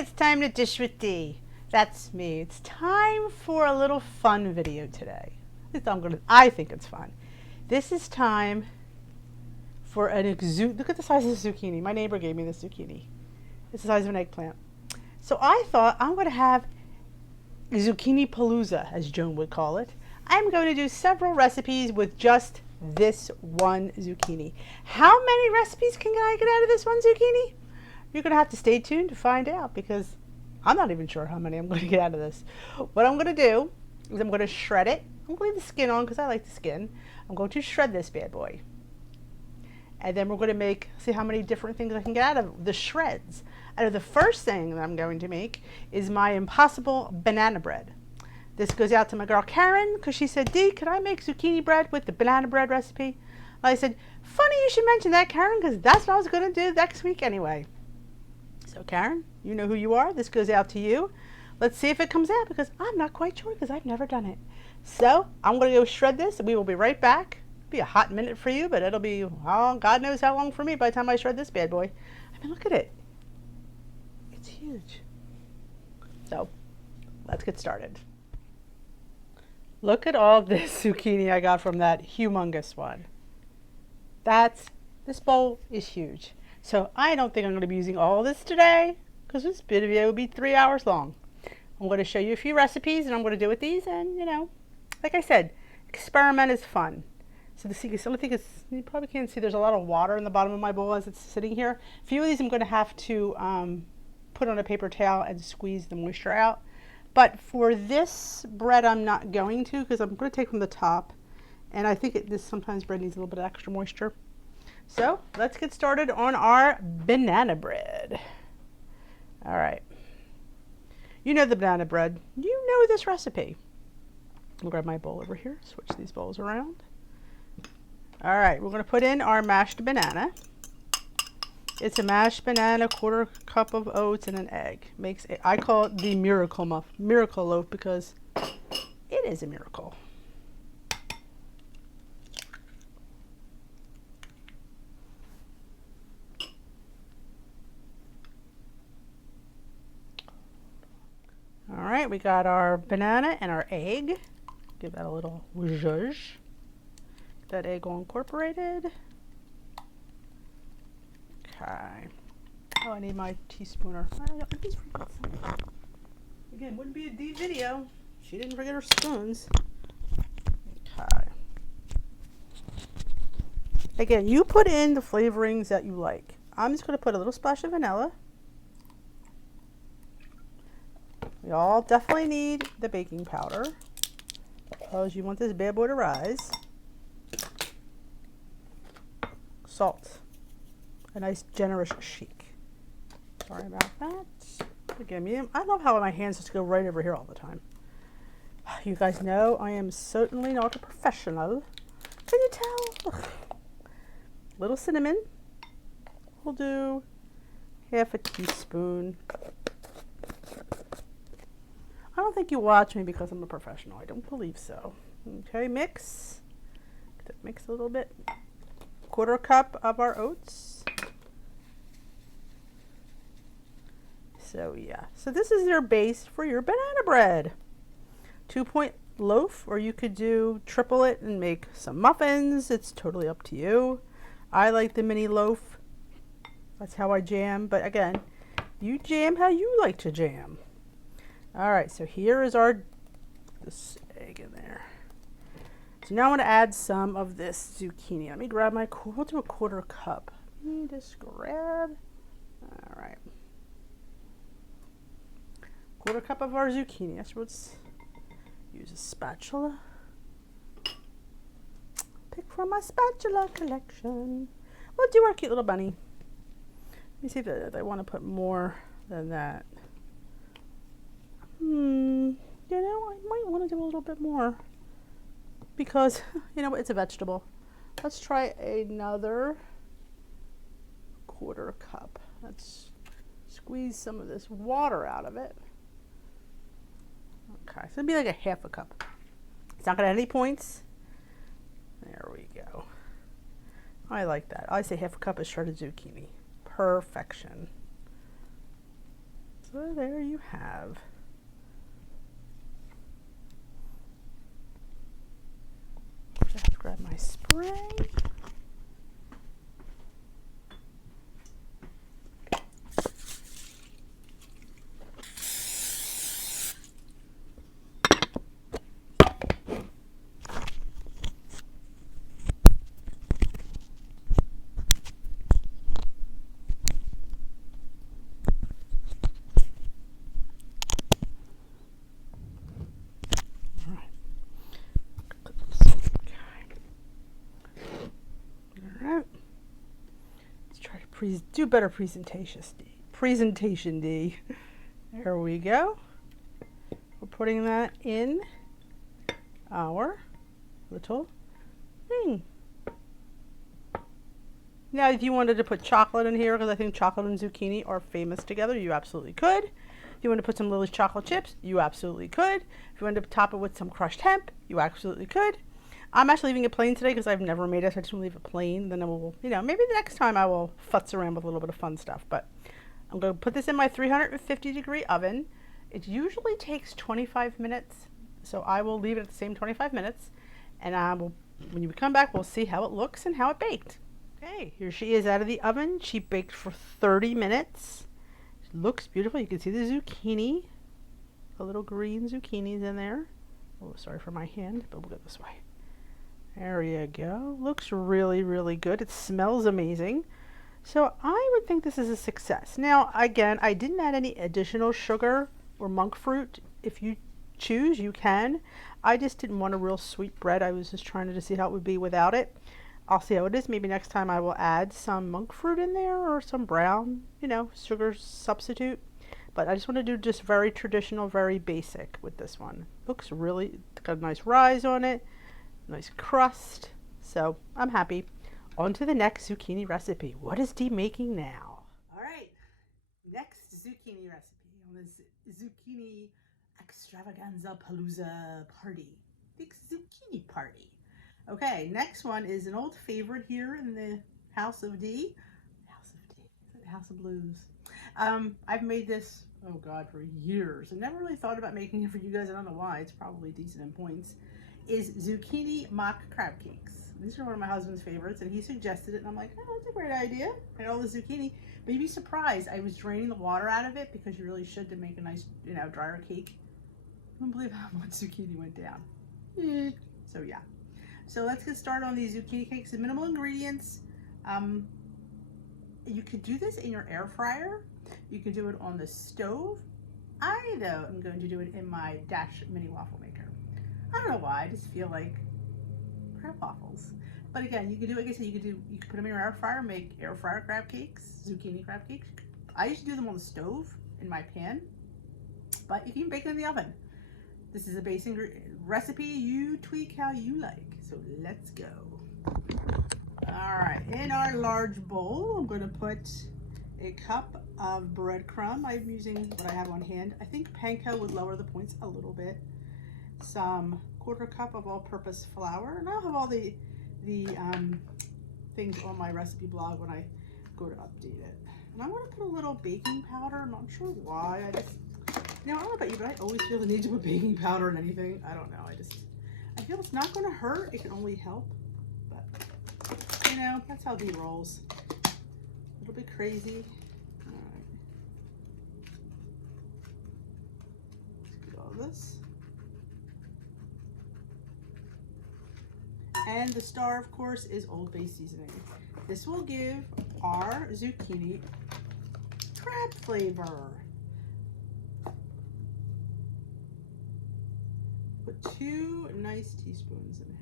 it's time to dish with D. That's me. It's time for a little fun video today. I think it's fun. This is time for look at the size of the zucchini. My neighbor gave me this zucchini. It's the size of an eggplant. So I thought I'm going to have Zucchini Palooza, as Joan would call it. I'm going to do several recipes with just this one zucchini. How many recipes can I get out of this one zucchini? You're going to have to stay tuned to find out, because I'm not even sure how many I'm going to get out of this. What I'm going to do is I'm going to shred it. I'm going to leave the skin on because I like the skin. I'm going to shred this bad boy. And then we're going to see how many different things I can get out of the shreds. Out of the first thing that I'm going to make is my impossible banana bread. This goes out to my girl Karen, because she said, Dee, could I make zucchini bread with the banana bread recipe? I said, funny you should mention that, Karen, because that's what I was going to do next week anyway. So Karen, you know who you are. This goes out to you. Let's see if it comes out, because I'm not quite sure, because I've never done it. So I'm going to go shred this, and we will be right back. It'll be a hot minute for you, but it'll be, oh, God knows how long for me by the time I shred this bad boy. I mean, look at it. It's huge. So let's get started. Look at all this zucchini I got from that humongous one. This bowl is huge. So I don't think I'm going to be using all this today, because this video will be 3 hours long. I'm going to show you a few recipes, and I'm going to do with these, and like I said, experiment is fun. So the only thing is, you probably can't see, there's a lot of water in the bottom of my bowl as it's sitting here. A few of these I'm going to have to put on a paper towel and squeeze the moisture out. But for this bread, I'm not going to, because I'm going to take from the top, and I think sometimes bread needs a little bit of extra moisture. So let's get started on our banana bread. All right. You know the banana bread. You know this recipe. I'll grab my bowl over here, switch these bowls around. All right, we're going to put in our mashed banana. It's a mashed banana, 1/4 cup of oats, and an egg. I call it the miracle loaf, because it is a miracle. All right, we got our banana and our egg. Give that a little zhuzh. Get that egg all incorporated. Okay. Oh, I need my teaspoon. Again, wouldn't be a D video. She didn't forget her spoons. Okay. Again, you put in the flavorings that you like. I'm just going to put a little splash of vanilla. We all definitely need the baking powder, because you want this bad boy to rise. Salt. A nice generous shake. Sorry about that. Forgive me. I love how my hands just go right over here all the time. You guys know I am certainly not a professional. Can you tell? Little cinnamon. We'll do 1/2 teaspoon. I don't think you watch me because I'm a professional. I don't believe so. Okay, mix. Mix a little bit. 1/4 cup of our oats. So yeah, so this is your base for your banana bread. 2-point loaf, or you could triple it and make some muffins. It's totally up to you. I like the mini loaf. That's how I jam. But again, you jam how you like to jam. All right, so here is this egg in there. So now I want to add some of this zucchini. Let me grab we'll do a 1/4 cup. Let me just grab, all right. 1/4 cup of our zucchini. Let's use a spatula. Pick from my spatula collection. We'll do our cute little bunny. Let me see if I want to put more than that. I might want to do a little bit more, because, it's a vegetable. Let's try another 1/4 cup. Let's squeeze some of this water out of it. Okay, so it'd be like a 1/2 cup. It's not going to have any points. There we go. I like that. I say 1/2 cup of shredded zucchini. Perfection. So there you have. Just grab my spray. Do better presentation, D. There we go. We're putting that in our little thing. Now, if you wanted to put chocolate in here, because I think chocolate and zucchini are famous together, you absolutely could. If you want to put some Lily's chocolate chips, you absolutely could. If you wanted to top it with some crushed hemp, you absolutely could. I'm actually leaving it plain today because I've never made it, so I just want to leave it plain. Then I will, maybe the next time I will futz around with a little bit of fun stuff. But I'm going to put this in my 350-degree oven. It usually takes 25 minutes, so I will leave it at the same 25 minutes. And when you come back, we'll see how it looks and how it baked. Okay, here she is out of the oven. She baked for 30 minutes. It looks beautiful. You can see the zucchini, the little green zucchinis in there. Oh, sorry for my hand, but we'll go this way. There you go. Looks really, really good. It smells amazing. So I would think this is a success. Now, again, I didn't add any additional sugar or monk fruit. If you choose, you can. I just didn't want a real sweet bread. I was just trying to see how it would be without it. I'll see how it is. Maybe next time I will add some monk fruit in there or some brown, sugar substitute. But I just want to do just very traditional, very basic with this one. Looks really, got a nice rise on it. Nice crust. So I'm happy. On to the next zucchini recipe. What is Dee making now? All right, next zucchini recipe on this zucchini extravaganza palooza party. Big zucchini party. Okay, next one is an old favorite here in the House of D. House of Blues. I've made this, oh God, for years. I never really thought about making it for you guys. I don't know why. It's probably decent in points. Is zucchini mock crab cakes. These are one of my husband's favorites, and he suggested it, and I'm like, oh, that's a great idea. And all the zucchini, but you'd be surprised. I was draining the water out of it because you really should to make a nice, drier cake. I don't believe how much zucchini went down. So yeah. So let's get started on these zucchini cakes. The minimal ingredients. You could do this in your air fryer. You could do it on the stove. I, though, am going to do it in my Dash mini waffle maker. I don't know why, I just feel like crab waffles. But again, you could do, like I said, you could put them in your air fryer, make air fryer crab cakes, zucchini crab cakes. I used to do them on the stove in my pan, but you can bake them in the oven. This is a basic recipe. You tweak how you like. So let's go. All right, in our large bowl, I'm going to put a cup of breadcrumb. I'm using what I have on hand. I think panko would lower the points a little bit. Some 1/4 cup of all-purpose flour, and I'll have all the things on my recipe blog when I go to update it. And I'm going to put a little baking powder. I'm not sure why. I don't know about you, but I always feel the need to put baking powder in anything. I don't know. I feel it's not going to hurt. It can only help. But that's how Dee rolls. A little bit crazy. All right. Let's get all this. And the star, of course, is Old Bay seasoning. This will give our zucchini crab flavor. Put 2 nice teaspoons in here.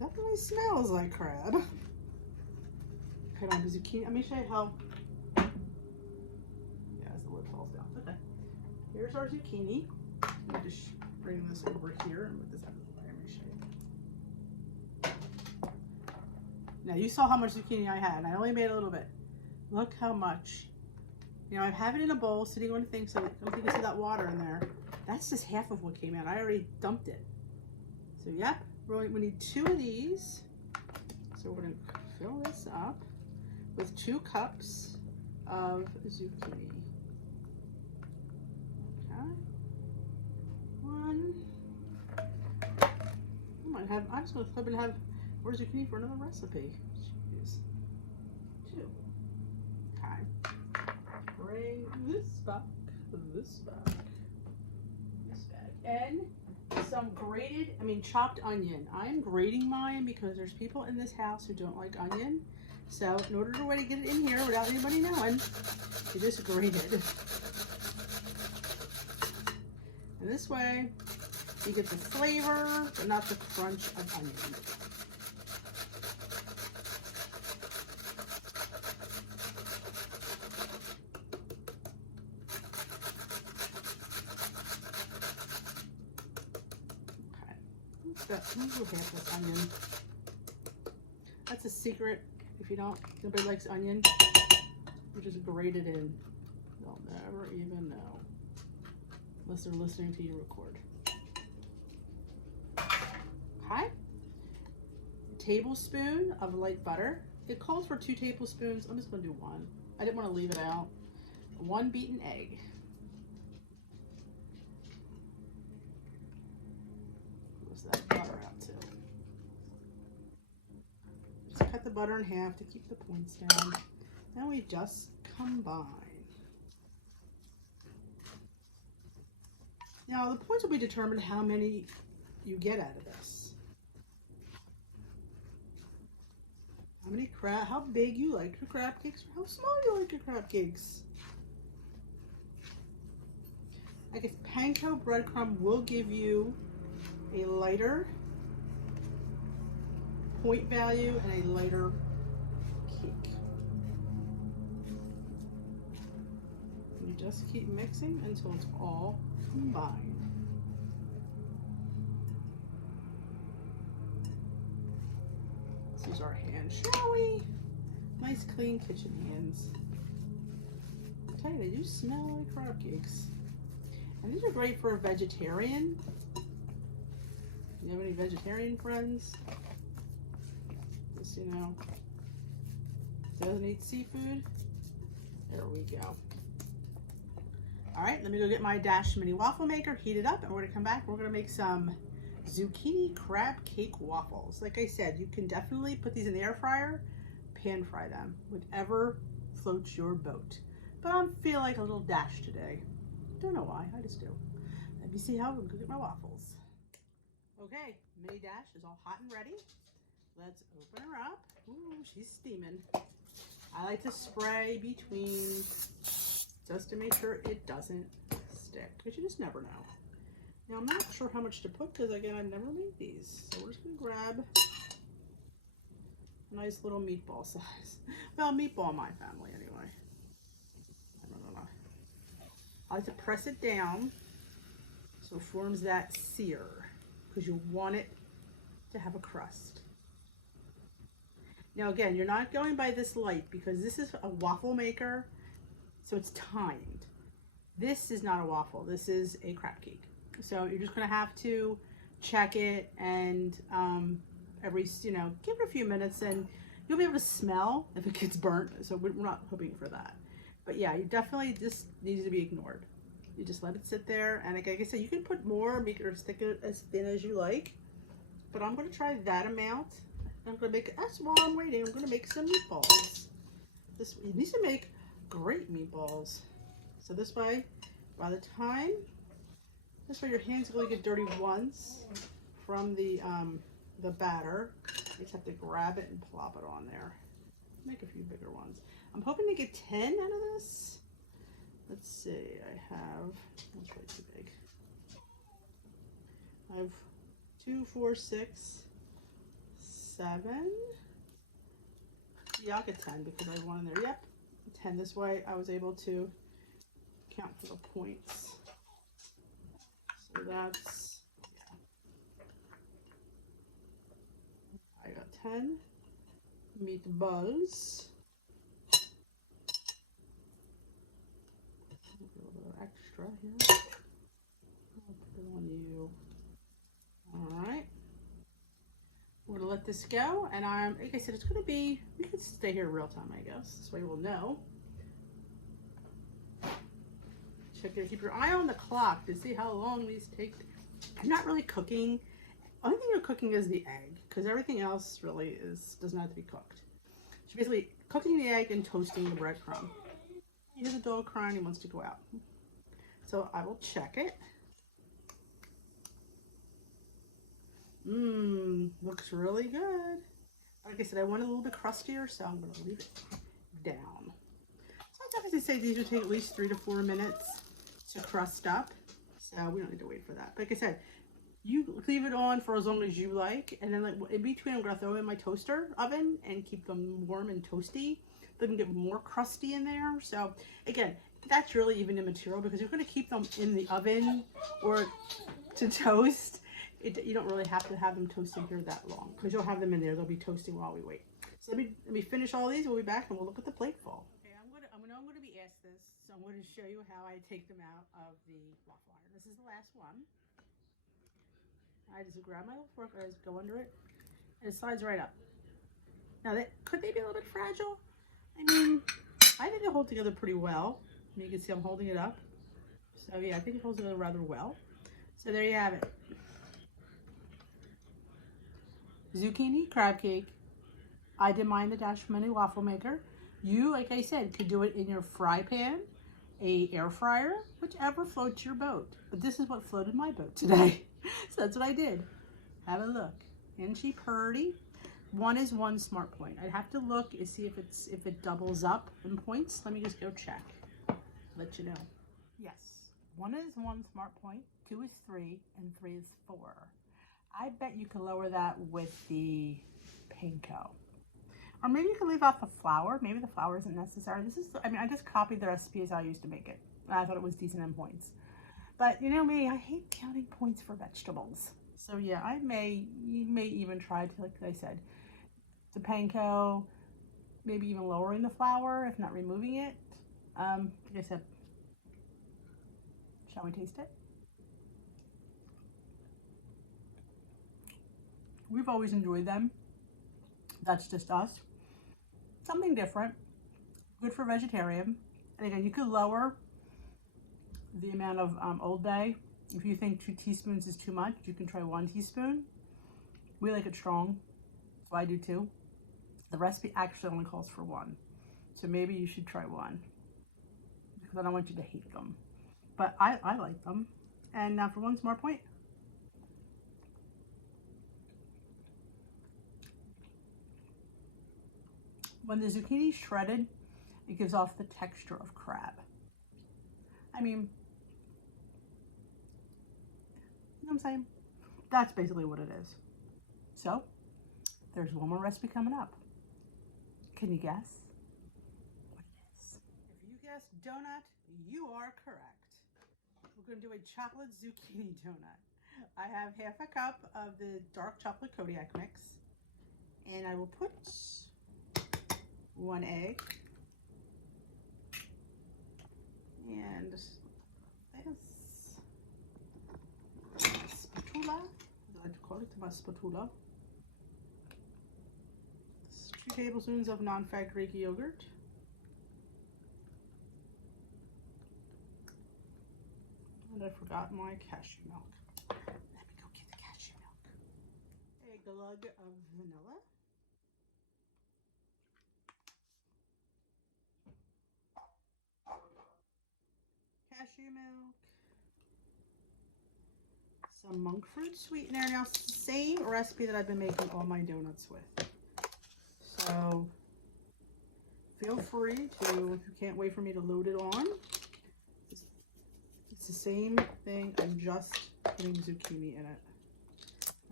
Definitely smells like crab. Put on the zucchini. Let me show you how. Here's our zucchini. Let me just bring this over here and put this out of the way. Let me show you. Now you saw how much zucchini I had, and I only made a little bit. Look how much. I have it in a bowl sitting on a thing, so I don't think you see that water in there. That's just half of what came out. I already dumped it. So yep, we need 2 of these. So we're going to fill this up with 2 cups of zucchini. Okay. 1. I'm just going to flip and have more zucchini for another recipe. Jeez. 2. Okay. Bring this back. This bag. And some chopped onion. I'm grating mine because there's people in this house who don't like onion. So in order to get it in here without anybody knowing, you just grate it. And this way, you get the flavor, but not the crunch of onion. We'll half this onion. That's a secret. If nobody likes onion, you just grate it in. They'll never even know. Unless they're listening to you record. Okay. A tablespoon of light butter. It calls for 2 tablespoons. I'm just going to do 1. I didn't want to leave it out. 1 beaten egg. That butter out too. Just cut the butter in half to keep the points down. Now we just combine. Now the points will be determined how many you get out of this. How big you like your crab cakes, or how small you like your crab cakes. I guess panko breadcrumb will give you a lighter point value and a lighter cake. You just keep mixing until it's all combined. Let's use our hands, shall we? Nice clean kitchen hands. I tell you, they do smell like crab cakes. And these are great for a vegetarian. You have any vegetarian friends? Just, doesn't eat seafood? There we go. All right, let me go get my Dash Mini waffle maker, heat it up, and we're gonna come back. We're gonna make some zucchini crab cake waffles. Like I said, you can definitely put these in the air fryer, pan fry them, whatever floats your boat. But I feel like a little dash today. Don't know why, I just do. Let me see how I'm gonna get my waffles. Okay, mini dash is all hot and ready. Let's open her up. Ooh, she's steaming. I like to spray between just to make sure it doesn't stick, because you just never know. Now I'm not sure how much to put because again I've never made these. So we're just gonna grab a nice little meatball size. Well, meatball in my family anyway. I don't know. I like to press it down so it forms that sear, because you want it to have a crust. Now again, you're not going by this light because this is a waffle maker, so it's timed. This is not a waffle, this is a crab cake. So you're just gonna have to check it and give it a few minutes and you'll be able to smell if it gets burnt. So we're not hoping for that. But yeah, you definitely just needs to be ignored. You just let it sit there, and like I said, you can put more, make it or stick it as thin as you like. But I'm gonna try that amount. I'm gonna make, that's while I'm waiting, I'm gonna make some meatballs. You need to make great meatballs. So this way, by the time, this way your hands are gonna get dirty once from the batter. You just have to grab it and plop it on there. Make a few bigger ones. I'm hoping to get 10 out of this. Let's see, that's way too big. I have 2, 4, 6, 7. Yeah, I'll get 10 because I have one in there. Yep, 10. This way I was able to count for the points. So that's, I got 10 meatballs. A little bit of extra here. I'll put it on you. All right. We're gonna let this go, and like I said, it's gonna be, we could stay here real time, I guess. This way we'll know. Check it, keep your eye on the clock to see how long these take. I'm not really cooking. Only thing you're cooking is the egg, because everything else really does not have to be cooked. So basically, cooking the egg and toasting the breadcrumb. Here's a dog crying, he wants to go out. So I will check it. Looks really good. Like I said, I want it a little bit crustier, so I'm gonna leave it down. So I definitely say these would take at least 3 to 4 minutes to crust up. So we don't need to wait for that. Like I said, you leave it on for as long as you like, and then like in between I'm gonna throw them in my toaster oven and keep them warm and toasty. They can get more crusty in there. So again, that's really even immaterial because you're gonna keep them in the oven or to toast. You don't really have to have them toasted here that long because you'll have them in there. They'll be toasting while we wait. So let me finish all these. We'll be back and we'll look at the plateful. Okay, I'm gonna be asked this, so I'm going to show you how I take them out of the waffle iron. This is the last one. I just grab my little fork, I just go under it, and it slides right up. Now, could they be a little bit fragile? I mean, I think they hold together pretty well. You can see I'm holding it up. So yeah, I think it holds together rather well. So there you have it. Zucchini crab cake. I did mine the Dash Mini waffle maker. You, like I said, could do it in your fry pan, a air fryer, whichever floats your boat. But this is what floated my boat today. So that's what I did. Have a look. Isn't she pretty? One is 1 smart point. I'd have to look and see if it doubles up in points. Let me just go check. Let you know. Yes. 1 is 1 smart point, 2 is 3, and 3 is 4. I bet you can lower that with the panko. Or maybe you can leave out the flour. Maybe the flour isn't necessary. I just copied the recipe as I used to make it. And I thought it was decent in points. But you know me, I hate counting points for vegetables. So yeah, you may even try to, like I said, the panko, maybe even lowering the flour, if not removing it. Like I said, shall we taste it? We've always enjoyed them. That's just us. Something different. Good for vegetarian. And again, you could lower the amount of Old Bay. If you think 2 teaspoons is too much, you can try 1 teaspoon. We like it strong, so I do too. The recipe actually only calls for 1. So maybe you should try 1. Because I don't want you to hate them. But I like them. And now for 1 smart point. When the zucchini is shredded, it gives off the texture of crab. I mean, you know what I'm saying? That's basically what it is. So, there's one more recipe coming up. Can you guess what it is? If you guessed donut, you are correct. We're going to do a chocolate zucchini donut. I have half a cup of the dark chocolate Kodiak mix, and I will put 1 egg and this spatula, I like to call it my spatula. 2 tablespoons of non-fat Greek yogurt. And I forgot my cashew milk. Let me go get the cashew milk. A glug of vanilla. Cashew milk, some monk fruit sweetener. Now it's the same recipe that I've been making all my donuts with. So feel free to, if you can't wait for me to load it on, it's the same thing. I'm just putting zucchini in it.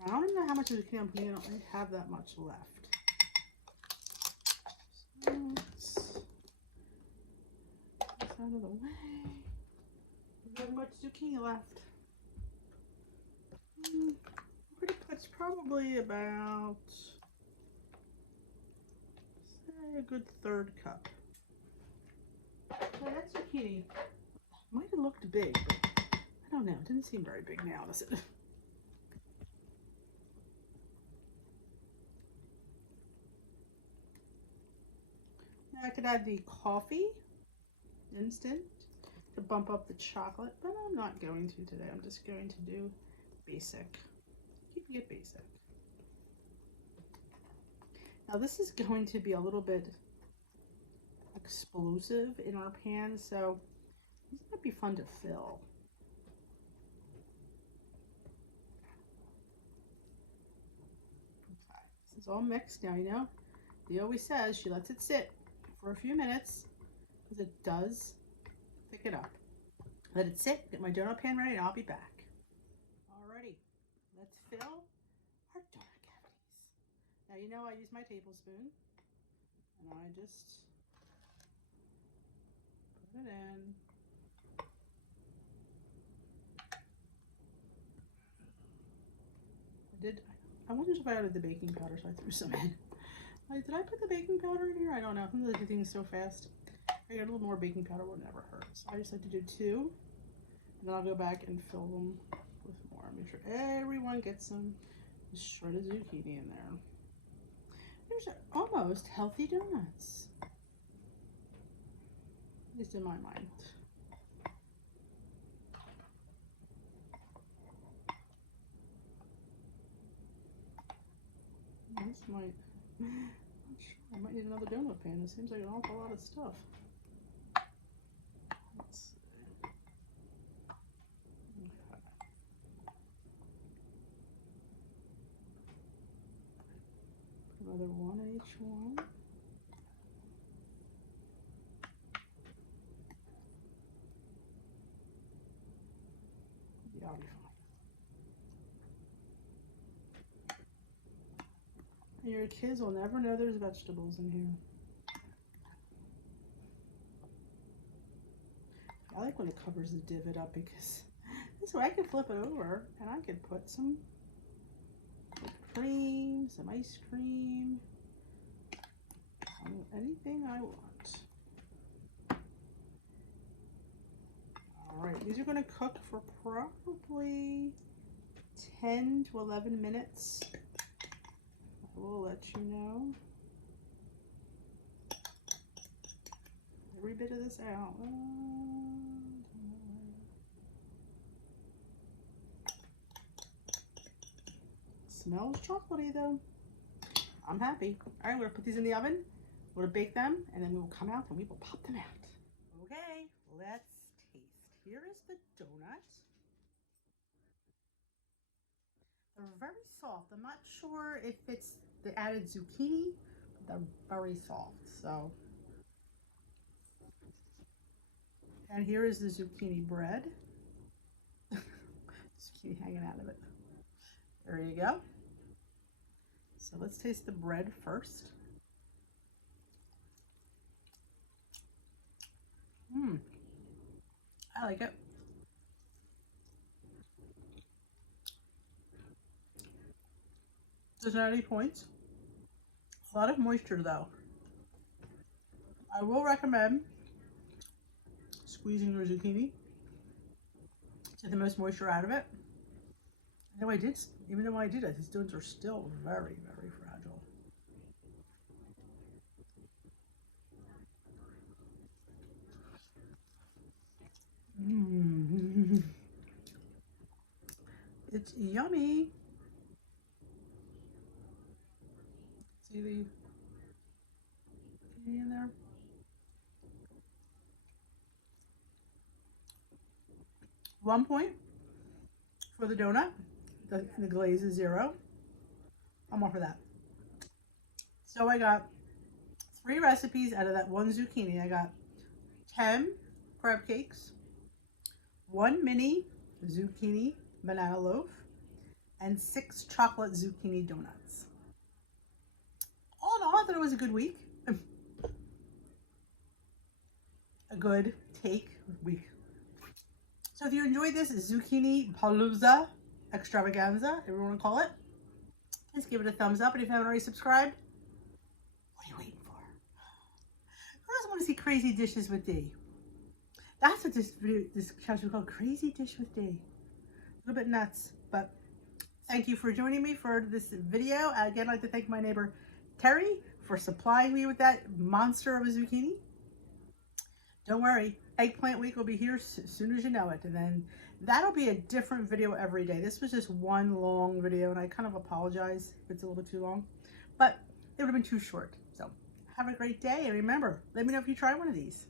I don't even know how much zucchini I'm putting in. I don't really have that much left. So let's get this out of the way. Not much zucchini left. It's probably about, say, a good 1/3 cup. So that zucchini might have looked big, but I don't know. It didn't seem very big now, does it? I could add the coffee instant to bump up the chocolate, but I'm not going to today. I'm just going to do basic. Keeping it basic. Now this is going to be a little bit explosive in our pan, so this might be fun to fill. Okay, this is all mixed now, you know. Dee always says she lets it sit for a few minutes because it does thicken up. Let it sit, get my donut pan ready, and I'll be back. Alrighty, let's fill our donut cavities. Now you know I use my tablespoon, and I just put it in. I wondered if I added the baking powder, so I threw some in. Did I put the baking powder in here? I don't know. I'm gonna do things so fast. I got a little more baking powder would never hurt. So I just like to do 2, and then I'll go back and fill them with more. Make sure everyone gets some shredded zucchini in there. There's almost healthy donuts, at least in my mind. This might, I'm not sure, I might need another donut pan. It seems like an awful lot of stuff. Let's see. Okay. Put another one in each one. Yeah, I'll be fine. Your kids will never know there's vegetables in here. I like when it covers the divot up because this way I can flip it over and I can put some cream, some ice cream, anything I want. All right, these are going to cook for probably 10 to 11 minutes. We'll let you know. Every bit of this out. Smells chocolatey though. I'm happy. All right, we're gonna put these in the oven. We're gonna bake them, and then we will come out and we will pop them out. Okay, let's taste. Here is the donut. They're very soft. I'm not sure if it's the added zucchini, but they're very soft. So, and here is the zucchini bread. Zucchini hanging out of it. There you go. So let's taste the bread first. I like it. Doesn't add any points. A lot of moisture though. I will recommend squeezing your zucchini to get the most moisture out of it. Even though I did it, these donuts are still very, very fragile. It's yummy. See the zucchini in there? One point for the donut. The glaze is 0. I'm all for that. So I got 3 recipes out of that 1 zucchini. I got 10 crab cakes, 1 mini zucchini banana loaf, and 6 chocolate zucchini donuts. All in all, I thought it was a good week. A good take week. So if you enjoyed this Zucchini Palooza extravaganza, if you want to call it, please give it a thumbs up. And if you haven't already subscribed, what are you waiting for? Who doesn't want to see crazy dishes with Dee? That's what this chapter is called, Crazy Dish with Dee. A little bit nuts, but thank you for joining me for this video. Again, I'd like to thank my neighbor Terry for supplying me with that monster of a zucchini. Don't worry, eggplant week will be here as soon as you know it. And then that'll be a different video every day. This was just one long video, and I kind of apologize if it's a little bit too long, but it would have been too short. So have a great day. And remember, let me know if you try one of these.